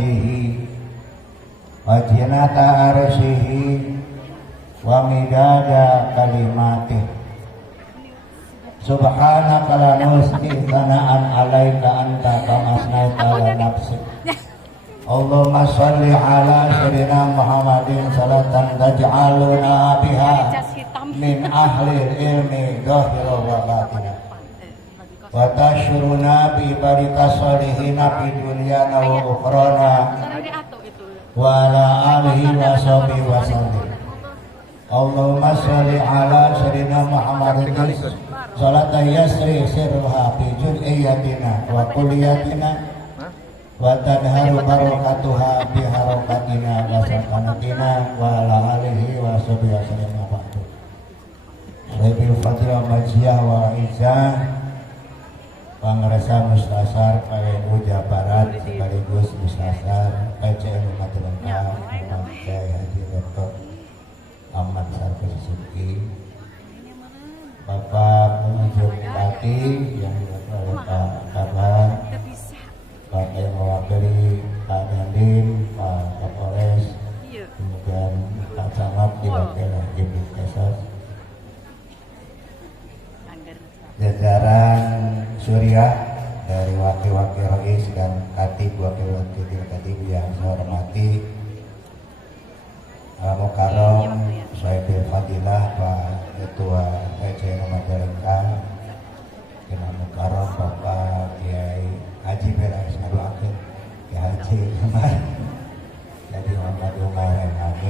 kursihi wa zinata arsyihi wa midada kalimatih. Subhanaka la nuhsi tsana'an 'alaika anta kama asnaita 'ala nafsik. Allahumma shalli 'ala sayyidina Muhammadin salatan taj'aluna biha min ahli ilmi dhahira wa batina wa tashruna bi barika salihina fi dunyana wa ukhrana wa ala alihi wa sahbihi wa sallam. Allahumma sholli ala sayyidina Muhammadin salatan yasri sirruha fi juz'iyatina wa kulliyatina wa tadharu barakatuha bi harakatina wa sakanatina wa ala alihi wa sahbihi wa sallam. Wabil fadila majiyah wa izah Pangresa Mustasar PNU Jawa Barat sekaligus Mustasar PCN Umat Lengkap Imam Kiai Haji Dr. Ahmad Sarfus Suki, Bapak Penunjuk Bupati yang dilakukan oleh Pak Kabar, Pak yang mewakili Pak Dandim, Pak Kapolres, kemudian Pak Camat diwakili oleh Ibu Kesas, jajaran Suriah dari wakil-wakil Rais dan Katib wakil-wakil Katib yang saya hormati, Mukarram Saiful Fadilah Pak Ketua PCN Majalengka, Imam Mukarram Bapak Kiai Haji Bera Ismail Akhir, Kiai Haji Umar, jadi Muhammad Umar MHG,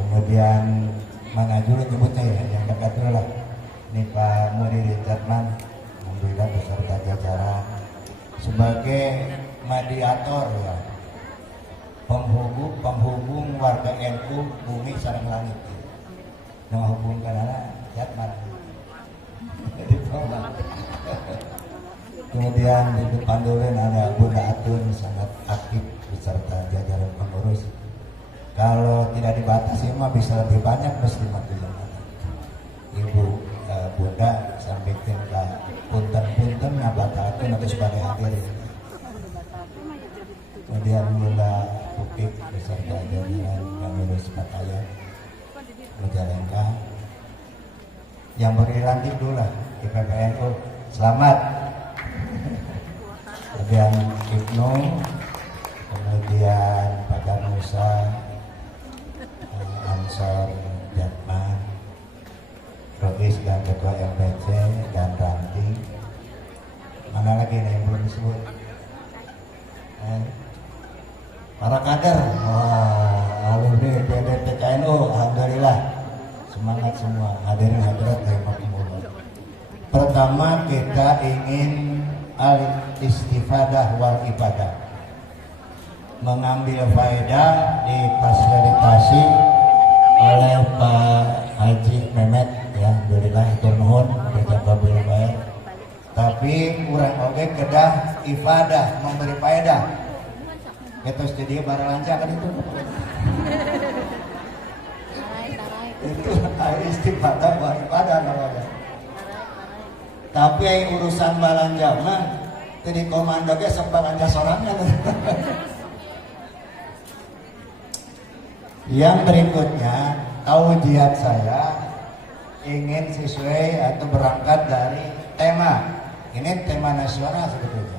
kemudian mana dulu nyebutnya ya, yang dekat dulu lah. Ini Pak Mudir Jerman, alhamdulillah beserta jajaran sebagai mediator ya, penghubung warga NU bumi sareng langit. Menghubungkan anak Jerman. Kemudian di depan dulu ada Bunda Atun sangat aktif beserta jajaran pengurus. Kalau tidak dibatasi mah bisa lebih banyak mesti mati Ibu Bunda sampaikan ke punten-punten nabatakan atau sebagai hadir. Kemudian Bunda Pupik beserta jajaran pengurus Pataya Majalengka yang beri lantik dulu lah di PPNU, selamat. Kemudian Ibnu, kemudian Pak Musa, Ansor Jatman, Rois dan Ketua MPC dan Ranti. Mana lagi nih yang belum disebut? Para kader, alumni PDPKNU, alhamdulillah semangat semua hadirin hadirat rahimakumullah. Pertama kita ingin al-istifadah wal ibadah, mengambil faedah difasilitasi oleh Pak Haji Mehmet ya, alhamdulillah turnuhun dijaga baik. Tapi urang oge kedah ifadah memberi faedah. Itu jadi barang lancar kan itu. Itu istifadah wal ibadah namanya. Tapi yang urusan balanja mah tadi komando ge sok balanja sorangan. Yang berikutnya, taujiat saya ingin sesuai atau berangkat dari tema. Ini tema nasional sebetulnya.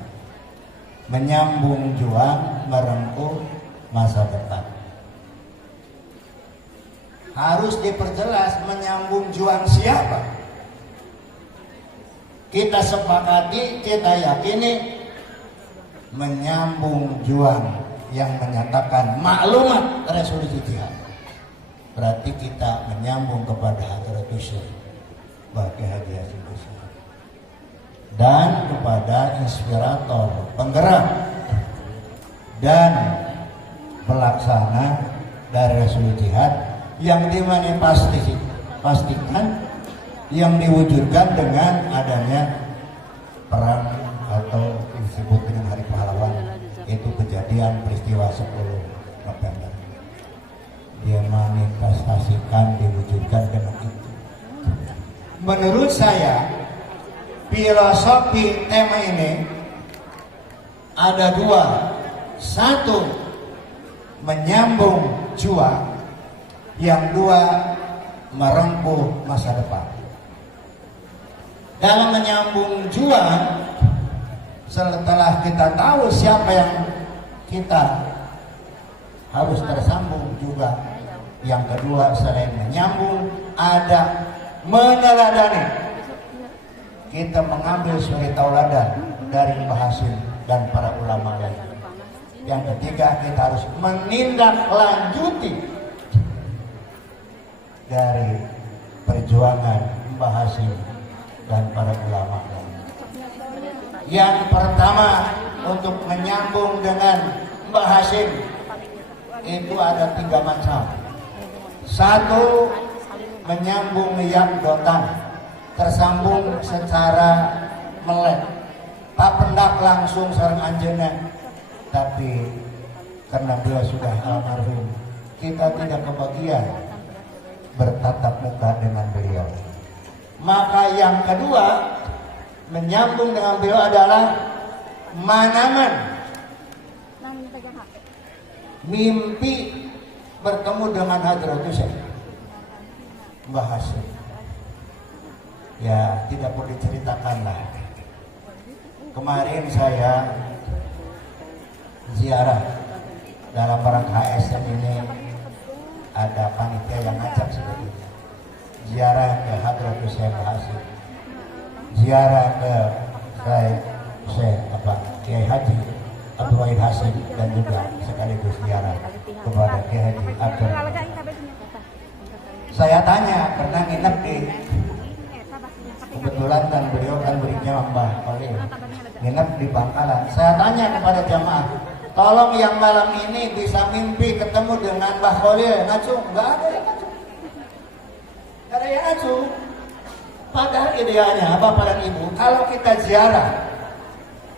Menyambung juang merengkuh masa depan. Harus diperjelas menyambung juang siapa. Kita sepakati, kita yakini menyambung juang yang menyatakan maklumat resolusi jihad. Berarti kita menyambung kepada Hadratus Syekh Baqi Haji Hasyim Asy'ari dan kepada inspirator, penggerak dan pelaksana dari resolusi jihad yang dimana pastikan yang diwujudkan dengan adanya perang atau disebut dengan Hari Pahlawan, itu kejadian peristiwa 10 November. Dia manifestasikan, diwujudkan dengan itu. Menurut saya filosofi tema ini ada dua. Satu, menyambung jua. Yang dua, merengkuh masa depan. Dalam menyambung jua, setelah kita tahu siapa yang kita harus tersambung juga. Yang kedua, selain menyambung, ada meneladani. Kita mengambil sebagai tauladan dari Mbah Hashim dan para ulama lain. Yang ketiga, kita harus menindaklanjuti dari perjuangan Mbah Hashim dan para ulama lain. Yang pertama, untuk menyambung dengan Mbah Hashim itu ada 3 macam. Satu, menyambung yakdotan, tersambung secara melek, tak pendak langsung sareng anjeunna. Tapi karena beliau sudah almarhum, kita tidak kebagian bertatap muka dengan beliau. Maka yang kedua, menyambung dengan beliau adalah manaman, mimpi bertemu dengan Hadratus Syekh Mbah Hashim. Ya, tidak perlu diceritakan lah. Kemarin saya ziarah dalam rangka HSN ini, ada panitia yang ngajak sebetulnya ziarah ke Hadratus Syekh Mbah Hashim, ziarah ke Kiai Haji Abdul Wahid Hashim, dan juga sekaligus ziarah kepada Kiai Haji Abdul. Saya tanya, karena nginep di, kebetulan kan beliau kan berinya Mbah Khalil, nginep di Bangkalan. Saya tanya kepada jamaah, tolong yang malam ini bisa mimpi ketemu dengan Mbah Khalil. Ngacu? Nggak ada yang ngacu. Nggak ada yang ngacu. Padahal idealnya Bapak dan Ibu, kalau kita ziarah,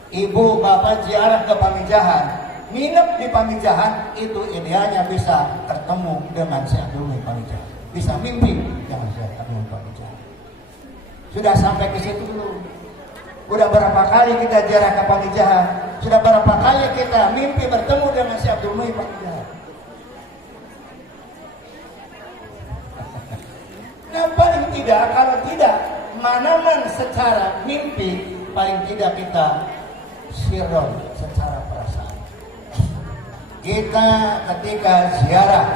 Ibu Bapak ziarah ke Pamijahan, nginep di Pamijahan, itu idealnya bisa ketemu dengan Syekh Abdul Muhyi Pamijahan, bisa mimpi dengan Syekh Abdul Muhyi Pamijahan. Sudah sampai ke situ dulu. Udah berapa kali kita ziarah ke Pamijahan, sudah berapa kali kita mimpi bertemu dengan Syekh Abdul Muhyi Pamijahan. Nah, paling tidak, kalau tidak manaman secara mimpi, paling tidak kita sirron secara perasaan. Kita ketika ziarah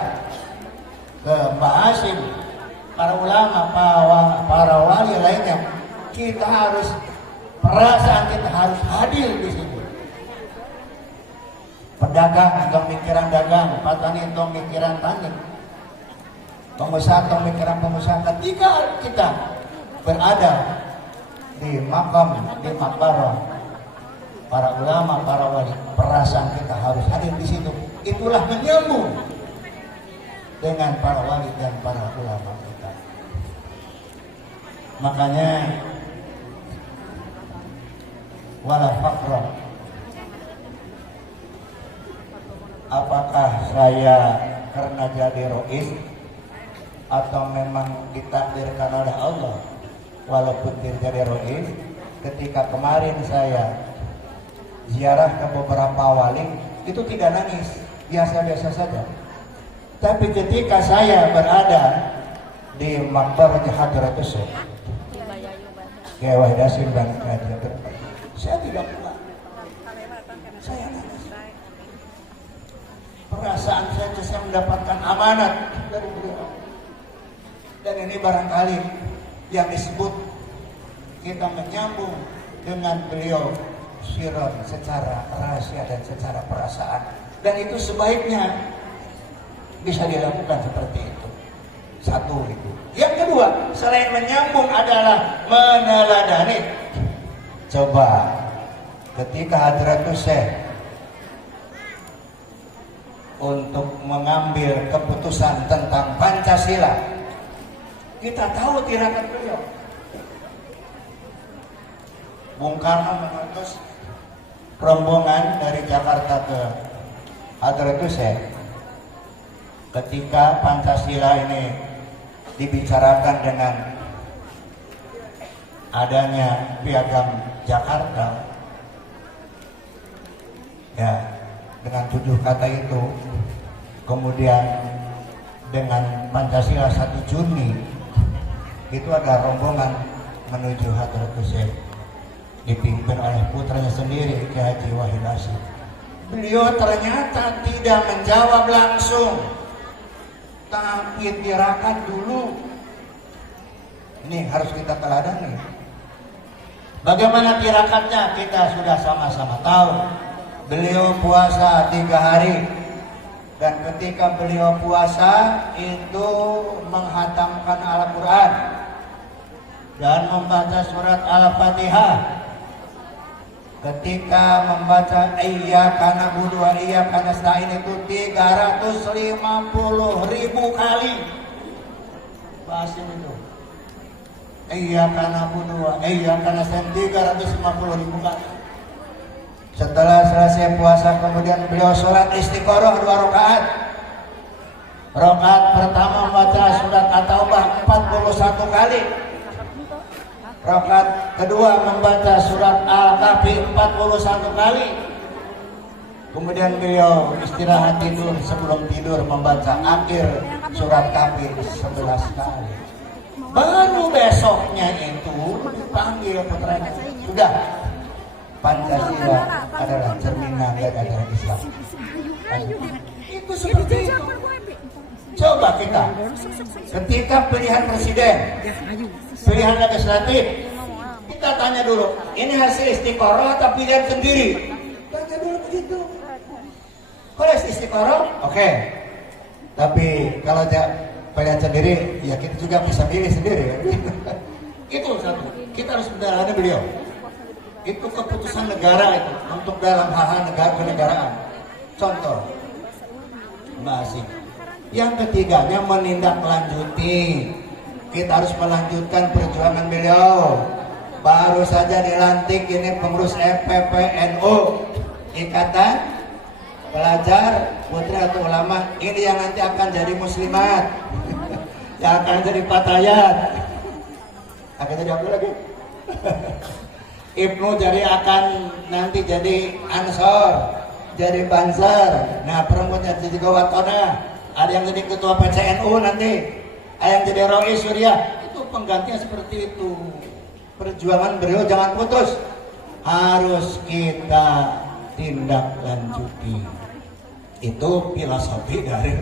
ke Mbah Hashim, para ulama, para wali lainnya, kita harus, perasaan kita harus hadir di situ. Pedagang atau mikiran dagang, petani atau mikiran tani, pengusaha atau mikiran pengusaha. Ketika kita berada di makam, di maqbarah para ulama, para wali, perasaan kita harus hadir di situ. Itulah menyambung dengan para wali dan para ulama kita. Makanya wala faqra, apakah saya karena jadi rois atau memang ditakdirkan oleh Allah walaupun tidak jadi rois. Ketika kemarin saya ziarah ke beberapa wali, itu tidak nangis, biasa-biasa saja. Tapi ketika saya berada di maqbarah Hadratus Syekh Kiai Wahid Hashim dan saya tidak kuat, saya nangis. Perasaan saya mendapatkan amanat dari beliau. Dan ini barangkali yang disebut kita menyambung dengan beliau sirron secara rahasia dan secara perasaan. Dan itu sebaiknya bisa dilakukan seperti itu. Satu itu. Yang kedua, selain menyambung adalah meneladani. Coba ketika Hadratus Syekh untuk mengambil keputusan tentang Pancasila, kita tahu tirakat beliau. Bung Karno mengutus rombongan dari Jakarta ke Hadratus Syekh. Ketika Pancasila ini dibicarakan dengan adanya Piagam Jakarta, ya, dengan 7 kata itu, kemudian dengan Pancasila 1 Juni itu ada rombongan menuju Hadratus Syekh dipimpin oleh putranya sendiri Ki Haji Wahid Hasyim. Beliau ternyata tidak menjawab langsung, tapi tirakat dulu. Ini harus kita teladani. Bagaimana tirakatnya kita sudah sama-sama tahu. Beliau puasa 3 hari, dan ketika beliau puasa itu menghatamkan Al-Quran dan membaca surat Al-Fatihah. Ketika membaca Iyyaka na'budu wa iyyaka nasta'in itu 350.000 kali. Bahasa itu. Iyyaka na'budu wa iyyaka nasta'in 350.000 kali. Setelah selesai puasa kemudian beliau sholat istiqoroh 2 rakaat. Rakaat pertama membaca surat At-Taubah 41 kali. Rakaat kedua membaca surat Al-Kahfi 41 kali. Kemudian beliau istirahat tidur, sebelum tidur membaca akhir surat Kahfi 11 kali. Baru besoknya itu dipanggil putranya. Sudah, Pancasila adalah cerminan dari Islam. Itu seperti itu. Coba kita ketika pilihan presiden, pilihan legislatif, kita tanya dulu, ini hasil istiqoroh atau pilihan sendiri? Tanya dulu begitu. Kalau istiqoroh, oke. Tapi kalau pilihan sendiri, ya kita juga bisa pilih sendiri. Itu satu. Kita harus mendengarkan beliau. Itu keputusan negara itu untuk dalam hal negara kenegaraan. Contoh, masih. Yang ketiganya menindaklanjuti. Kita harus melanjutkan perjuangan beliau. Baru saja dilantik ini pengurus FPPNU, Ikatan Pelajar Putra Ulama. Ini yang nanti akan jadi muslimat, yang akan jadi patayat. Akan jadi apa lagi? Ibnu jadi akan nanti jadi Ansor, jadi Banser. Nah perempuannya jadi Gawatona. Ada yang jadi ketua PCNU nanti, ada yang jadi Rois Surya. Itu penggantinya seperti itu. Perjuangan beliau jangan putus, harus kita tindak lanjuti. Itu filosofi dari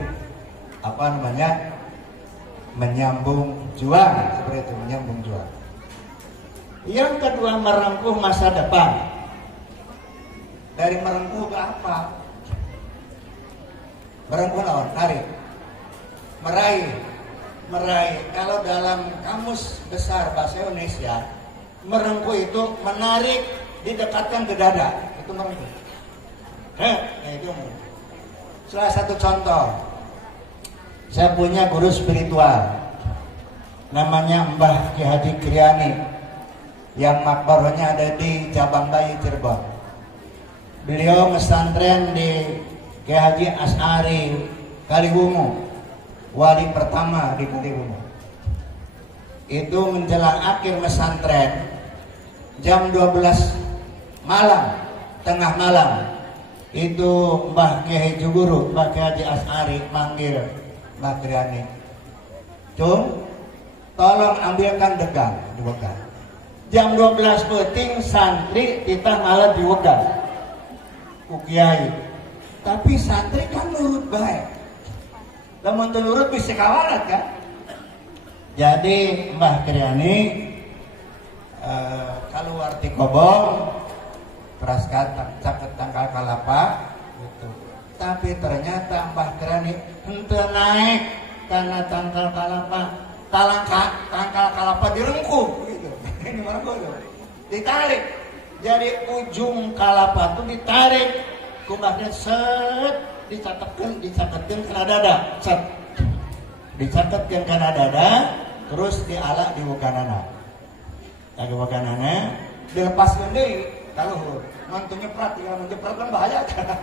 menyambung juang, seperti itu, menyambung juang. Yang kedua, merengkuh masa depan. Dari merengkuh ke apa? Merengkuh lawan, tarik. Meraih. Kalau dalam kamus besar bahasa Indonesia, merengkuh itu menarik, didekatkan ke dada. Itu merengkuh. Itu merengkuh. Salah satu contoh, saya punya guru spiritual, namanya Mbah Ki Haji Kriani, yang makbarahnya ada di Cabang Bayi Cirebon. Beliau pesantren di Ki Haji Asy'ari Kaliwungu, wali pertama di Kaliwungu. Itu menjelang akhir pesantren, jam 12 malam, tengah malam, itu Mbah Ki Haji Guru, Mbah Ki Haji Asy'ari manggil Mbah Kriani, "Cung, tolong ambilkan degang," diwegang. Jam 12 penting santri kita malah diwegang ku kiai. Tapi santri kan nurut baik. Lamun teu nurut bisa kawalat kan? Jadi Mbah Kriani keluar ti kobong, peraskat caket tangkal kalapa gitu. Tapi ternyata Mbah Kriani henteu naik karena tangkal kalapa, tangkal kalapa direngkuh gitu. Ini mana bodoh? Ditarik. Jadi ujung kalapa itu ditarik. Kumbahnya set, dicatatkan kena dada. Set. Dicatatkan kena dada, terus dialak di wakanana. Lagi wakanana, dilepaskan deh. Kalau mantu nyeprat, ya menjeprat kan bahaya kan.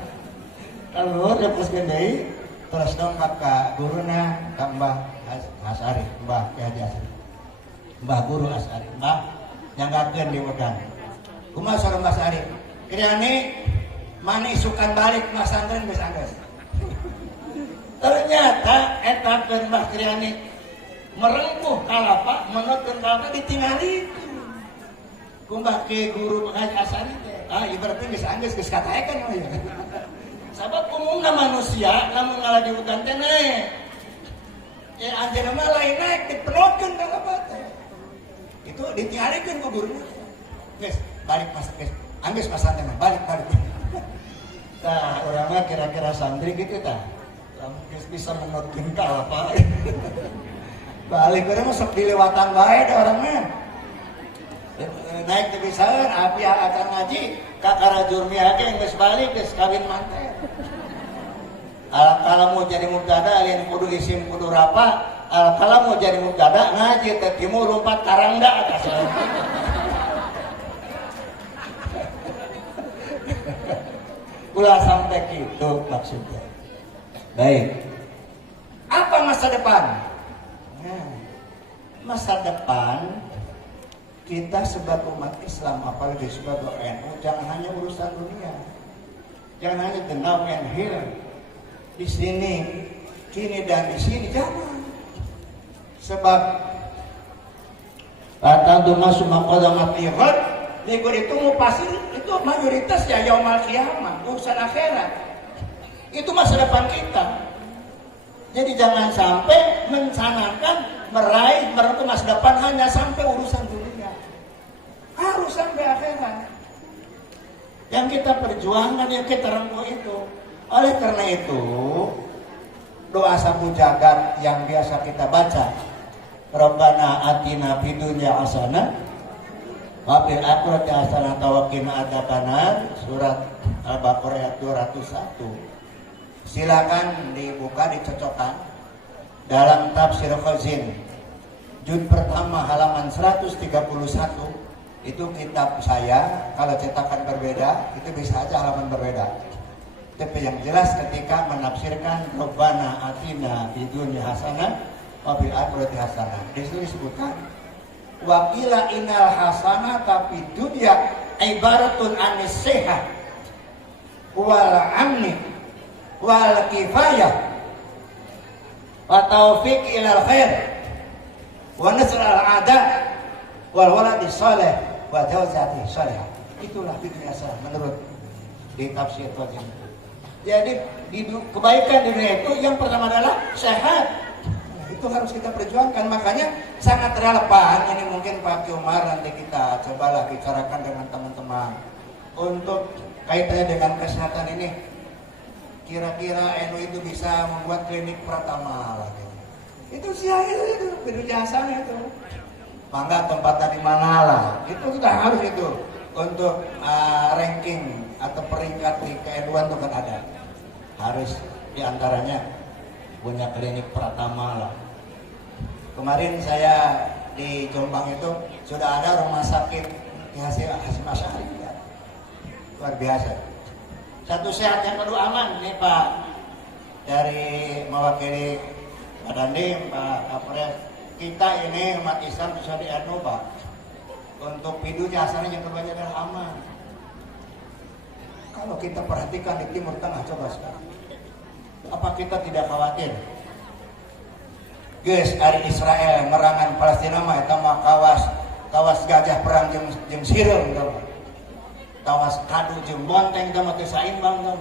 Kalau dilepaskan deh, terus dongkap ke guruna, ke Mbah Asy'ari, Mbah Ki Haji Asy'ari. Mbah Guru Asy'ari, Mbah nyanggakeun di wedan. Kumaha sareng Mbah Asy'ari? Kriani mana isukan balik Mas Andren geus angges. Ternyata eta keur Mbah Kriani merengkuh kalapa menutkeun kalapa ditinggali ku Mbah Ki Guru Haji Asari teh. Ibaratnya geus angges geus kataekan we. Sabab umumna manusia lamun ngaladi hutan teh naik. Anjeunna mah lain naik dipenotkeun kalapa teh. Itu ditinggalikeun ku guruna. Geus balik Mas geus. Angges Mas Andren balik. Tah urang mah kira-kira santri gitu tah. Lamun geus bisa menotkeun kalapa. Balik urang mah sok dilewatan bae da urang mah. Naik teh bisaeun api akan ngaji ka karajurmia ge geus balik geus kawin manten. Kalau mau jadi mubtada alien kudu isim kudu rafa. Kalau mau jadi mubtada ngaji teh timu lompat karangda atas. Ulah sampai gitu maksudnya. Baik. Apa masa depan? Nah, masa depan kita sebagai umat Islam apalagi sebagai NU jangan hanya urusan dunia. Jangan hanya the now and here. Di sini, kini dan di sini jangan. Sebab kata masuk maqadamat lihat, nego ditunggu pasti itu mayoritas ya yaumul kiamat, urusan akhirat. Itu masa depan kita. Jadi jangan sampai mencanangkan meraih masa depan hanya sampai urusan dunia. Harus sampai akhirat. Yang kita perjuangkan, yang kita rempuh itu. Oleh karena itu, doa sabu jagat yang biasa kita baca, Rabbana atina fid dunya hasanah wa fil akhirati hasanah wa qina adzabannar, surat Al-Baqarah ayat 201. Silakan dibuka, dicocokkan dalam tafsir Khazin juz pertama halaman 131. Itu kitab saya, kalau cetakan berbeda itu bisa aja halaman berbeda. Tapi yang jelas ketika menafsirkan Rabbana atina fid dunya hasanah wa fil akhirati hasanah, disitu disebutkan wa qila innal hasanata fid dunya ibaratun anis sehat wal amni wal kifayah wa taufiq ilal khair wa nasr al ada wal waladi salih wa zawjati salihah. Itulah fid dunya hasanah menurut di tafsir Qazim. Jadi kebaikan di dunia itu yang pertama adalah sehat. Itu harus kita perjuangkan. Makanya sangat relevan. Ini mungkin Pak Umar nanti kita cobalah bicarakan dengan teman-teman untuk kaitannya dengan kesehatan ini. Kira-kira NU itu bisa membuat klinik Pratama lagi. Itu siapa itu Bidu Jasa itu. Mangga tempatnya di mana lah. Itu kita harus itu untuk ranking atau peringkat di ke-NU itu kan ada. Harus diantaranya punya klinik Pratama lah. Kemarin saya di Jombang itu sudah ada rumah sakit Hasyim Asy'ari ya. Luar biasa. Satu sehat, yang kedua aman nih Pak, dari mewakili Pak Dandim, Pak Kapolres. Kita ini umat Islam bisa di NU Pak. Untuk pidunya asalnya yang keduanya adalah aman. Kalau kita perhatikan di Timur Tengah, coba sekarang, apa kita tidak khawatir? Guys, hari Israel merangan Palestina mah eta mah kawas gajah perang jeung sireum tah. Kawas kadu jeung bonteng tah mah teu saimbang tah.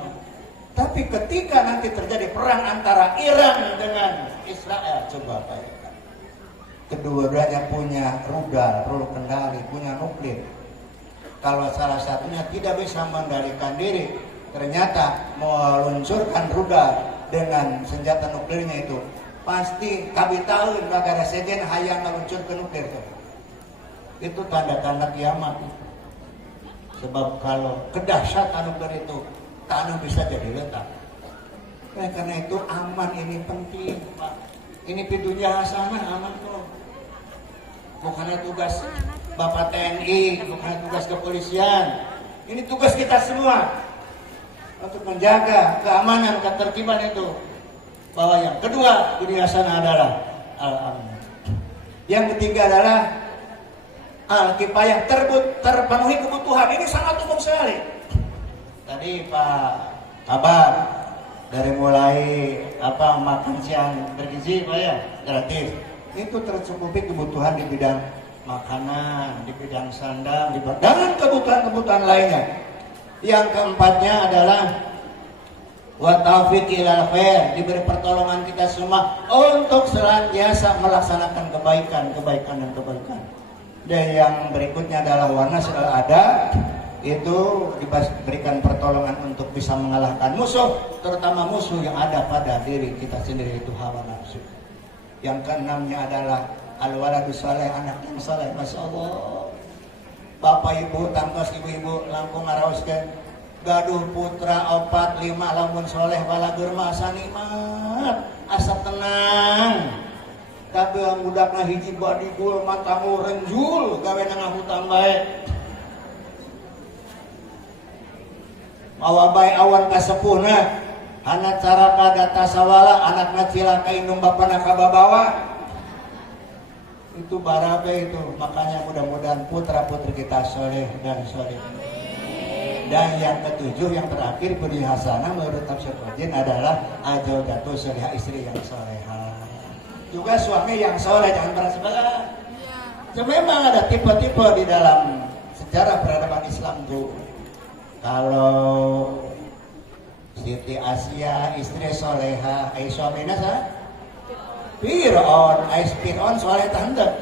Tapi ketika nanti terjadi perang antara Iran dengan Israel, coba bayangkan. Kedua-duanya punya rudal, peluru kendali, punya nuklir. Kalau salah satunya tidak bisa mengendalikan diri, ternyata meluncurkan rudal dengan senjata nuklirnya itu, pasti kabi tahun negara sejen hayang meluncurkan nuklir itu. Itu tanda-tanda kiamat. Sebab kalau kedahsyatan nuklir itu, tanah bisa jadi letak. Karena itu aman ini penting, Pak. Ini pintunya hasanah aman tuh. Bukannya tugas Bapak TNI, bukan tugas kepolisian. Ini tugas kita semua untuk menjaga keamanan, ketertiban itu. Bahwa yang kedua dunia sana adalah al-aman. Yang ketiga adalah al-kifayah, terpenuhi kebutuhan. Ini sangat umum sekali. Tadi Pak kabar dari mulai makan siang bergizi Pak ya, gratis. Itu tercukupi kebutuhan di bidang makanan, di bidang sandang, dan kebutuhan-kebutuhan lainnya. Yang keempatnya adalah wa taufiq ilal khair, diberi pertolongan kita semua untuk senantiasa melaksanakan kebaikan. Dan yang berikutnya adalah warna sudah ada, itu diberikan pertolongan untuk bisa mengalahkan musuh, terutama musuh yang ada pada diri kita sendiri, itu hawa nafsu. Yang keenamnya adalah al-waladu saleh, anak yang saleh. Masya Allah, bapak ibu tangkos ibu-ibu langkung ngaraoskeun gaduh putra 4, 5 lamun soleh balagur masa nikmat asa tenang. Tapi budakna hiji badigul matamu renjul gawe ngahutang bae. Mawa bae awan kasepuhna anak caraka data sawala anakna cilaka indung bapana kababawa. Itu barabe itu. Makanya mudah-mudahan putra putri kita soleh dan soleh. Dan yang ketujuh, yang terakhir, budi hasanah menurut tafsir Qur'an adalah azwajatu solehah, istri yang solehah. Juga suami yang soleh, jangan pernah sebelah. Memang ada tipe-tipe di dalam sejarah peradaban Islam tuh. Kalau Siti Asia istri solehah, suaminya sah? Fir'aun, Fir'aun soleh tanda.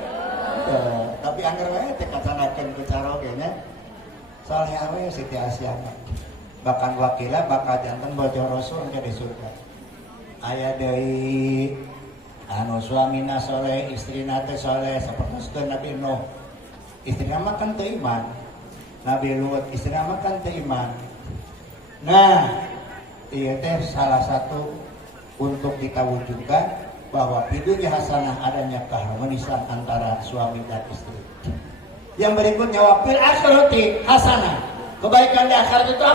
Tapi anggar wae teh kacanakeun ku carogenya. Soleh awe Siti Asia. Bahkan wakila bakal janten bojo Rasul ke di surga. Aya deui anu suamina soleh, istrina teh soleh sapertoskeun Nabi Nuh. Istrina mah kan teu iman. Nabi Lut istrina mah kan teu iman. Nah, ieu teh salah satu untuk kita wujudkan bahwa hidup hasanah adanya keharmonisan antara suami dan istri. Yang berikutnya wafil akhirati hasanah, kebaikan di akhirat itu